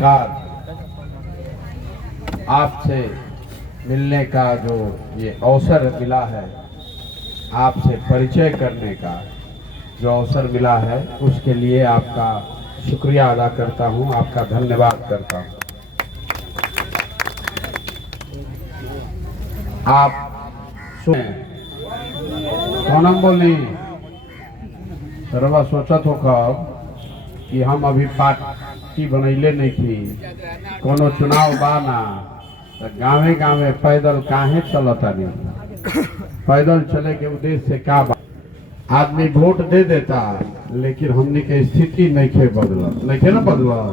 नमस्कार। आपसे मिलने का जो ये अवसर मिला है, आपसे परिचय करने का जो अवसर मिला है, उसके लिए आपका शुक्रिया अदा करता हूँ, आपका धन्यवाद करता हूँ। आप सुने कौन बोली रवा सोचत हो कब कि हम अभी पार्टी बनैले नहीं थी, कोनो चुनाव बाना तो गाँवे गाँवे पैदल काहे चलता नहीं, पैदल चले के उद्देश्य से का बा? आदमी वोट दे देता लेकिन हमनी के स्थिति नहीं खे बदलत, नहीं खे ना बदलत।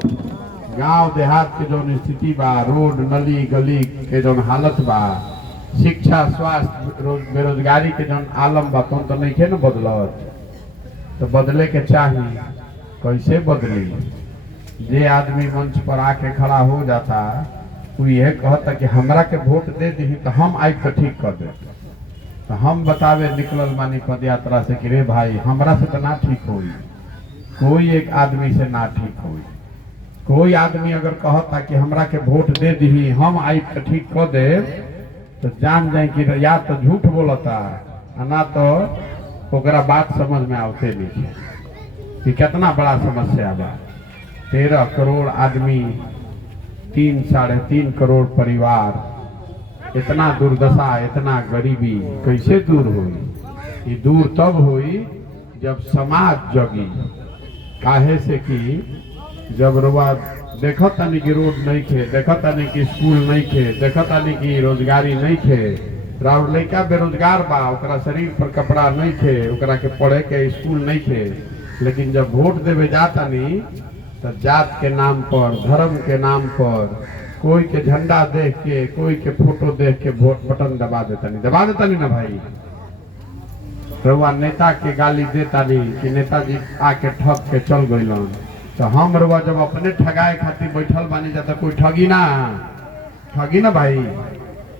गांव देहात के जो स्थिति बा, रोड नली गली के जो हालत बा, शिक्षा स्वास्थ्य बेरोजगारी के जो आलम बा, तो नहीं खे ना बदलत। तो बदले के चाहिए, कैसे बदली? जे आदमी मंच पर आके खड़ा हो जाता वो यह कहता कि हमरा के वोट दे दी तो हम आई तो ठीक कर दे। तो हम बतावे निकलल मानी पद यात्रा से कि रे भाई हमरा से तो ना ठीक होई, कोई एक आदमी से ना ठीक होई। कोई आदमी अगर कहता कि हमरा के वोट दे दी हम आई तो ठीक कर दे, तो जान जाए कि या तो झूठ बोलता ना तो ओकरा बात समझ में आवते नहीं कि कितना बड़ा समस्या बा। 13 करोड़ आदमी, 3-3.5 करोड़ परिवार, इतना दुर्दशा, इतना गरीबी कैसे दूर हुई? ये दूर तब हुई जब समाज जगी। काहे से कि जब रुआ देखता नहीं कि रोड नहीं खे, देखता नहीं कि स्कूल नहीं खे, देखता नहीं कि रोजगारी नहीं खे, राउर लड़का बेरोजगार बा, ओकरा शरीर पर कपड़ा नहीं खे, ओकरा के पढ़े के स्कूल नहीं खे, लेकिन जब वोट देवे जाता नहीं तो जात के नाम पर, धर्म के नाम पर, कोई के झंडा देख के, कोई के फोटो देख के वोट बटन दबा देता नहीं ना भाई। रउआ नेता के गाली देता नहीं कि नेताजी आके ठग के चल गइलन। तो हम रउआ जब अपने ठगाए खातिर बैठल बानी जाता, कोई ठगी ना भाई।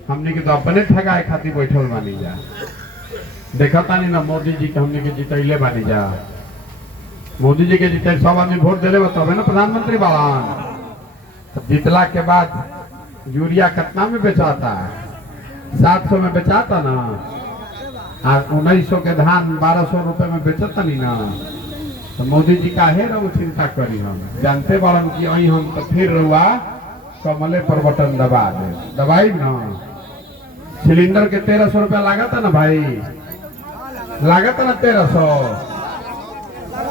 हमने के तो अपने ठगाए खातिर बैठल बानी जा। देखता नहीं ना मोदी जी के हमने के जितैले बानी जा। मोदी जी के जिते सब आदमी वोट दिले तबे ना प्रधानमंत्री बाड़न। तो जीतला के बाद यूरिया कितना में बेचाता? 700 में बेचाता ना, और 1900 के धान 1200 रुपए में बेचता नहीं ना। तो मोदी जी का है रहो चिंता करी, हम जानते बाड़न कि अही हम तो फिर रुआ कमले पर बटन दबा दे, दबाई ना। सिलेंडर के 1300 रुपया लागत ना भाई, लागत ना 1300।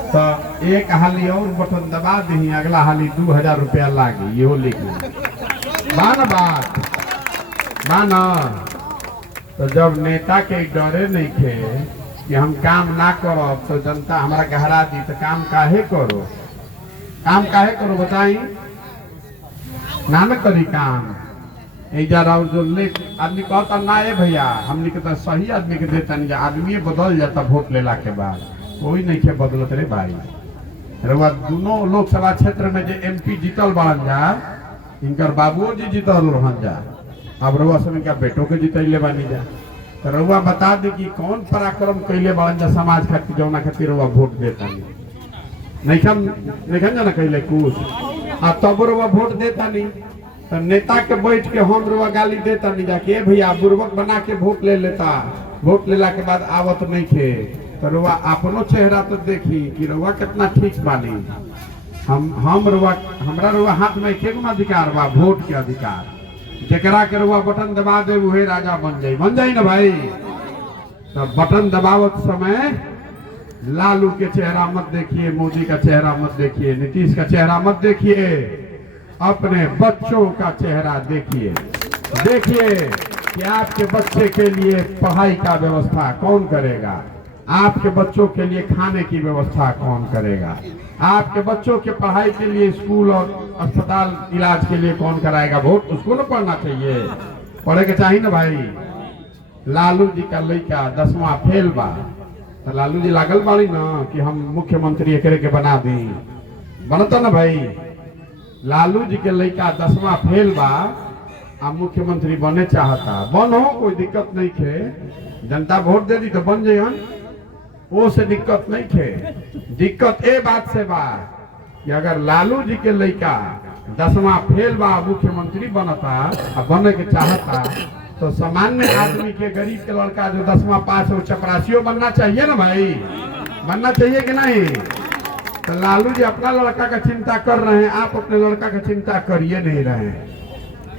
तो एक हाली और बटन दबा दी, अगला हाली 2000 रुपया लागी, यो लिखी बाना बात माना। तो जब नेता के डरे नहीं थे कि हम काम ना करब तो जनता हमारा के हरा दी, तो काम काहे करो बताई ना करी काम। जो लेख आदमी कहता ना है भैया, हमने के तो सही आदमी के देता नहीं, आदमी बदल जाता वोट लेला के बाद, कोई नहीं के बदलत रे भाई। रउआ दोनों लोकसभा क्षेत्र में जो MP जीतल बाड़न जा, इनकर बाबुओ जी जीतल रहन जा, अब रउआ सब इनका बेटों के जीतैले बानी जा। तो रउआ बता दी कि कौन पराक्रम कैले बाड़न जा समाज खातिर, जौना खातिर रउआ वोट देता नहीं जाना कैले कुछ, अब तब रउआ वोट देता नहीं। तो नेता के बैठ के हम रउआ गाली देता नहीं जा कि भैया बुर्बक बना के वोट ले लेता, वोट लेला के बाद आवत नहीं थे। तो रुआ अपनो चेहरा तो देखी कि रुआ कितना ठीक बानी। हम रुआ, हमरा रुआ हाथ में के गुना अधिकार बा, वोट के अधिकार। जेकरा के रुआ बटन दबा दे वही राजा बन जाई ना भाई। तो बटन दबावत समय लालू के चेहरा मत देखिए, मोदी का चेहरा मत देखिए, नीतीश का चेहरा मत देखिए, अपने बच्चों का चेहरा देखिए कि आपके बच्चे के लिए पढ़ाई का व्यवस्था कौन करेगा, आपके बच्चों के लिए खाने की व्यवस्था कौन करेगा, आपके बच्चों के पढ़ाई के लिए स्कूल और अस्पताल इलाज के लिए कौन कराएगा। वोट उसको ना पढ़ना चाहिए, पढ़े के चाहिए ना भाई। लालू जी का लड़का 10वां फेल बा, तो लालू जी लागल बाड़ी ना कि हम मुख्यमंत्री एकरे के बना दी, बनता ना भाई। लालू जी के लड़का 10वां फेल बा, आप मुख्यमंत्री बने चाहता, बनो, कोई दिक्कत नहीं थे। जनता वोट दे दी तो बन जाए, वो से दिक्कत नहीं थे। दिक्कत ए बात से बा कि अगर लालू जी के लड़का 10वां फेल बा, मुख्यमंत्री बनता अब बने के चाहता, तो सामान्य आदमी के, गरीब के लड़का जो 10वां पास हो, चपरासियों बनना चाहिए ना भाई, बनना चाहिए कि नहीं? तो लालू जी अपना लड़का का चिंता कर रहे हैं, आप अपने लड़का का चिंता करिए नहीं रहे हैं,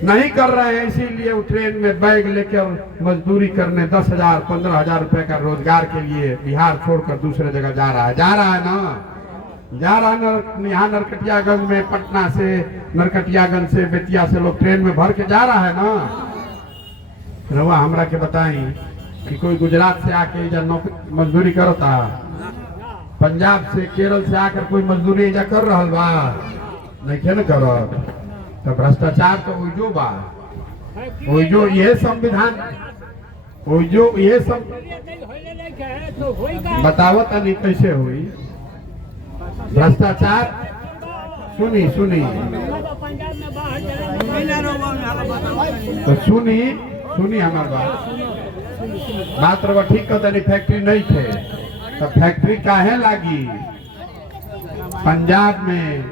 नहीं कर रहे हैं। इसीलिए वो ट्रेन में बैग लेकर मजदूरी करने 10,000 15,000 रुपए का रोजगार के लिए बिहार छोड़कर दूसरे जगह जा रहा है ना, जा रहा है। यहाँ नरकटियागंज में, पटना से, नरकटियागंज से, बेतिया से लोग ट्रेन में भर के जा रहा है ना। रवा हमरा के बताई कि कोई गुजरात से आके इधर मजदूरी करता, पंजाब से, केरल से आकर कोई मजदूरी इधर कर रहा बा, नहीं क्या न कर। तो भ्रष्टाचार तो ओइजो बा, ओइजो ये संविधान, ओइजो ये सब बताओ तनी कैसे हुई भ्रष्टाचार। सुनी तो सुनी हमार बात रवा ठीक कहता नहीं, फैक्ट्री नहीं थे तो फैक्ट्री काहे लागी? पंजाब में,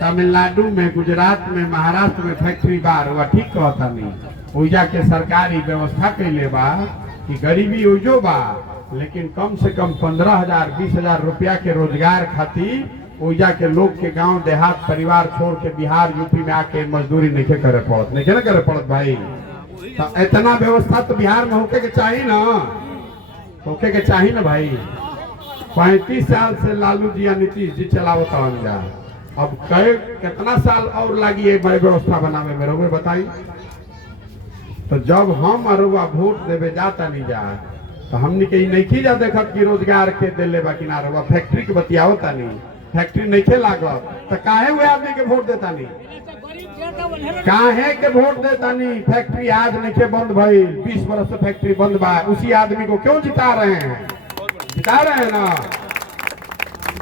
तमिलनाडु में, गुजरात में, महाराष्ट्र में फैक्ट्री बार हुआ, ठीक कहता नहीं। ओइजा के सरकारी व्यवस्था कैले बा कि गरीबी ओइजो बा, लेकिन कम से कम 15,000 20,000 रुपया के रोजगार खातिर ओइजा के लोग के गांव देहात परिवार छोड़ के बिहार यूपी में आके मजदूरी नहीं करे पड़त, नहीं ना करे पड़त भाई। तो इतना व्यवस्था तो बिहार में होके के चाहिए ना, होके के चाहिए ना भाई। 35 साल से लालू जी या नीतीश जी चलावत जा, अब कितना साल और लगी है व्यवस्था बनावे में, रहुए बताई। तो जब हम अरुआ वोट देवे जाता नहीं जा, तो हमने कहीं नहीं की जा देखत कि रोजगार के दिले बाकी ना रहुआ, फैक्ट्री के बतियावता नहीं, फैक्ट्री नहीं खे लागत, तो काहे हुए आदमी के वोट देता नहीं, काहे के वोट देता नहीं? फैक्ट्री आज नहीं के बंद भाई, 20 वर्ष से फैक्ट्री बंद बा, उसी आदमी को क्यों जिता रहे हैं? जिता रहे हैं ना।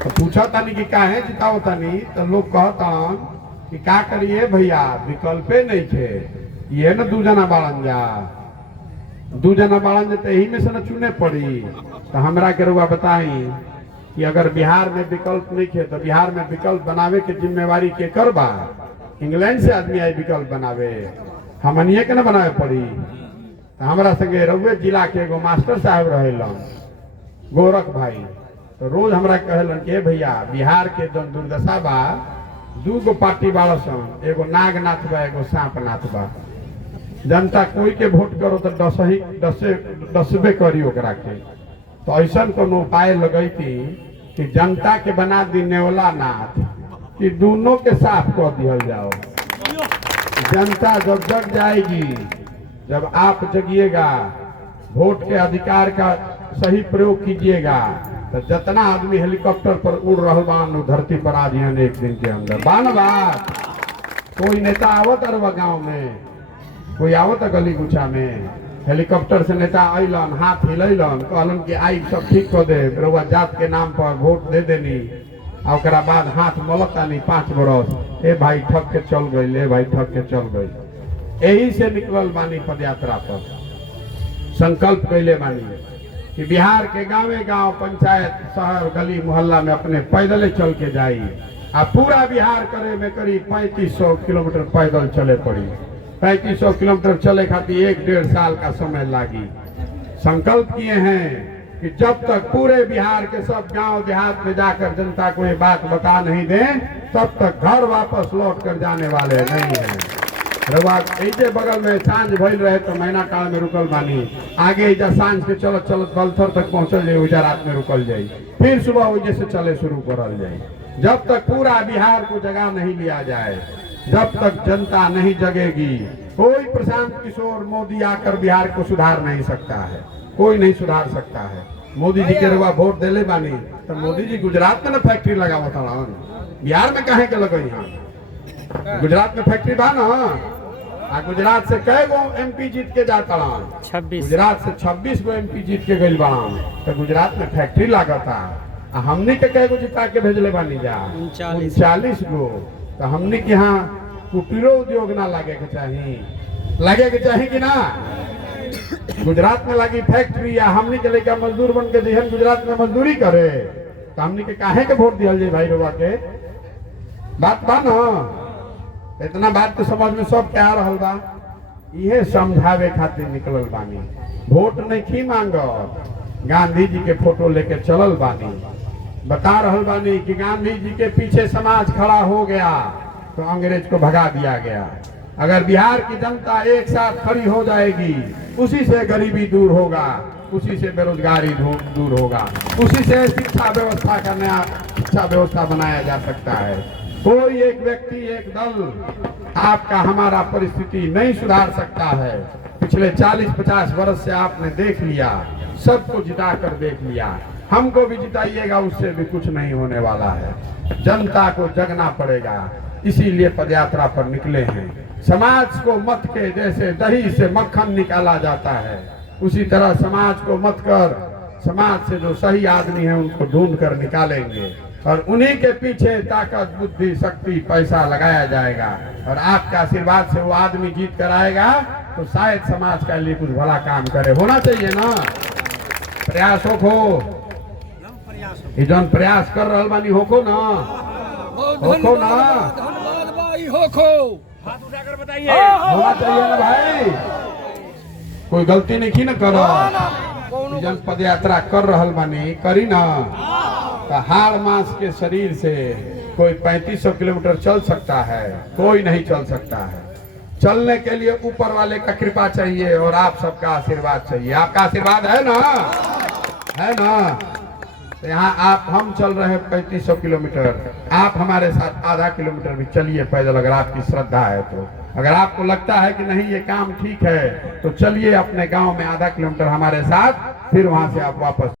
तो पूछा तानी कि काहे जिताओ तानी, तो लोग कहता कि का करिए भैया, विकल्पे नहीं थे, ये न 2 जना बाड़न जा, 2 जना बाड़न जाते यही में से न चुने पड़ी। तो हमरा के रुआ बताई कि अगर बिहार में विकल्प नहीं थे तो बिहार में विकल्प बनावे के जिम्मेवारी के करबा? इंग्लैंड से आदमी आई विकल्प बनावे, हमनिए के न बनावे पड़ी। तो हमरा संगे रउए जिला के एगो मास्टर साहब रहेलन, गोरख भाई, तो रोज हमरा कहलन कि भैया बिहार के जन दुर्दशा बा, 2 गो पार्टी बाड़ सन, एगो नागनाथ बा, एगो सांपनाथ बा। जनता कोई के वोट करो तो डसबे करी ओकरा के। तो ऐसा कोनो उपाय लगैती कि जनता के बना दी नेवला नाथ, कि दोनों के साफ कर दिया जाओ। जनता जब जग जाएगी, जब आप जगिएगा, वोट के अधिकार का सही प्रयोग कीजिएगा, तो जितना आदमी हेलीकॉप्टर पर उड़ रहा बान धरती पर आ जाए एक दिन के अंदर बान बात। कोई नेता आवत अरवा गांव में, कोई आवत गली गुच्छा में, हेलीकॉप्टर से नेता अलन, हाथ हिलन, कहलन कि आई सब ठीक कर दे, रउआ जात के नाम पर वोट दे देनी, और बाद हाथ मलता नहीं 5 बरस, ए भाई ठग के चल गई, ए भाई ठग के चल गई। यही से निकलल बानी पदयात्रा पर, संकल्प कैले बानी कि बिहार के गांवे गांव, पंचायत, शहर, गली मोहल्ला में अपने पैदल चल के जाई। आ पूरा बिहार करे में करीब 3500 किलोमीटर पैदल चले पड़ी। 3500 किलोमीटर चले खातिर 1-1.5 साल का समय लागी। संकल्प किए हैं कि जब तक पूरे बिहार के सब गांव देहात में जाकर जनता को ये बात बता नहीं दें, तब तक घर वापस लौट कर जाने वाले नहीं हैं। ऐसे बगल में सांझ भइल रहे तो महीना काल में रुकल बानी, आगे इजा सांझ के चलत चलत बलथर तक पहुंचल जाए, उजा रात में रुकल जाए, फिर सुबह वजह से चले शुरू करल जाए। जब तक पूरा बिहार को जगह नहीं लिया जाए, जब तक जनता नहीं जगेगी, कोई प्रशांत किशोर मोदी आकर बिहार को सुधार नहीं सकता है, कोई नहीं सुधार सकता है। मोदी जी के रुआ वोट दिले बानी, तो मोदी जी गुजरात में ना फैक्ट्री लगावत हन, बिहार में काहे के लगई हन? गुजरात में फैक्ट्री बा ना, आ गुजरात से कई गो एमपी जीत के जाता, 26 गुजरात से 26 गो एमपी जीत के गइल बान, तो गुजरात में फैक्ट्री लागता। हमने के कई गो जिता के भेजले बानी जा 39 गो। तो हमने के यहाँ कुटीरो उद्योग ना लगे के चाहिए कि ना? गुजरात में लगी फैक्ट्री, या हमने के लेकर मजदूर बन के दिहन गुजरात में मजदूरी करे, तो हमने के काहे के वोट दिया जाए भाई? रुआ के बात बा ना, इतना बात तो समझ में सब क्या रहल बा, इहे समझावे खातिर निकलल बानी। वोट नहीं मांगत, गांधी जी के फोटो लेके चलल बानी, बता रहल बानी कि गांधी जी के पीछे समाज खड़ा हो गया तो अंग्रेज को भगा दिया गया। अगर बिहार की जनता एक साथ खड़ी हो जाएगी, उसी से गरीबी दूर होगा, उसी से बेरोजगारी दूर होगा, उसी से शिक्षा व्यवस्था का नया शिक्षा व्यवस्था बनाया जा सकता है। कोई एक व्यक्ति, एक दल आपका हमारा परिस्थिति नहीं सुधार सकता है। पिछले 40-50 वर्ष से आपने देख लिया, सबको जिता कर देख लिया, हमको भी जिताइएगा, उससे भी कुछ नहीं होने वाला है। जनता को जगना पड़ेगा, इसीलिए पदयात्रा पर निकले हैं। समाज को मत के जैसे दही से मक्खन निकाला जाता है, उसी तरह समाज को मत कर, समाज से जो सही आदमी है उनको ढूंढ कर निकालेंगे और उन्हीं के पीछे ताकत, बुद्धि, शक्ति, पैसा लगाया जाएगा और आपके आशीर्वाद से वो आदमी जीत कर आएगा तो शायद समाज के लिए कुछ भला काम करे। होना चाहिए ना, प्रयास हो जन प्रयास कर रहल बानी, होको ना, होको ना, हाथ उठाकर बताइए। होना चाहिए ना भाई, कोई गलती नहीं की ना करो। जन पद यात्रा कर रहल बानी, करी ना, तो हाड़ मांस के शरीर से कोई 3500 किलोमीटर चल सकता है, कोई नहीं चल सकता है। चलने के लिए ऊपर वाले का कृपा चाहिए और आप सबका आशीर्वाद चाहिए। आपका आशीर्वाद है ना, है ना। तो यहाँ आप, हम चल रहे हैं 3500 किलोमीटर, आप हमारे साथ आधा किलोमीटर भी चलिए पैदल, अगर आपकी श्रद्धा है तो। अगर आपको लगता है कि नहीं ये काम ठीक है तो चलिए अपने गांव में आधा किलोमीटर हमारे साथ, फिर वहां से आप वापस